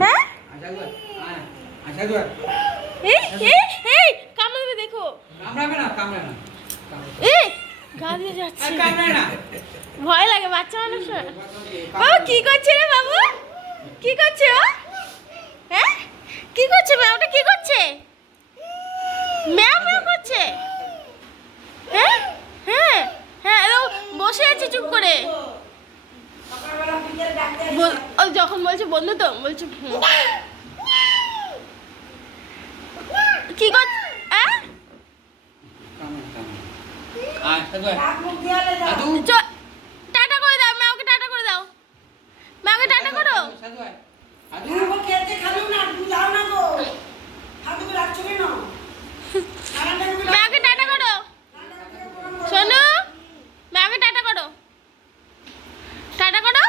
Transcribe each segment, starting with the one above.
হ্যাঁ এই এই এই কামড়াবে দেখো। কামড়াবে না, কামড়াবে না। এই গা দিয়ে যাচ্ছে। কামড়াবে না। ভয় লাগে বাচ্চা মানুষ। ও কি করছে রে বাবু? কি করছে ও? হ্যাঁ কি করছে ম্যাওটা, কি করছে? ম্যাও ম্যাও করছে। হ্যাঁ হ্যাঁ হ্যাঁ ও বসে আছে চুপ করে। ও যখন বলছে বন্ধু তো বলছে কি করছে? টাটা করে দাও ম্যাওকে, টাটা করে দাও ম্যাওকে, টাটা করো। ম্যাওকে টাটা করো। শোনো ম্যাওকে টাটা করো, টাটা করো।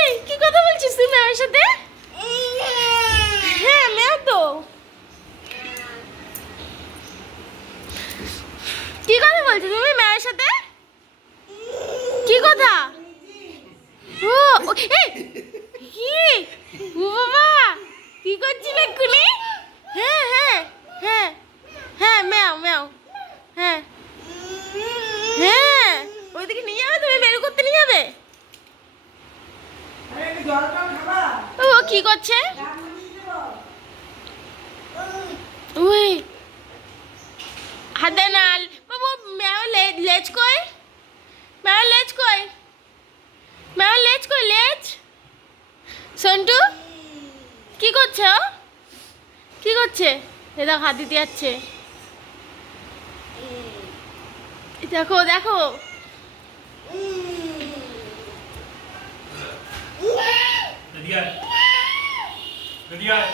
এই কি কথা বলছিস তুই ম্যামের সাথে? হ্যাঁ ম্যাও তো। কি কথা বলছো তুমি ম্যামের সাথে? কি কথা? ও এই কি ও বাবা কি করছিল এক্ষুনি? হ্যাঁ হ্যাঁ হ্যাঁ হ্যাঁ ম্যাও ম্যাও হ্যাঁ হ্যাঁ ওইদিকে নিয়ে যাবে, তুমি বের করতে নিয়ে যাবে। ও কি করছে? ওই হাত দেয় না বাবু। ম্যাও লেজ কই? ম্যাও লেজ কই? ম্যাও লেজ কই? লেজ সন্টু কি করছে ও? কি করছে? এ দেখো হাত দিতে যাচ্ছে। দেখো দেখো Good guy.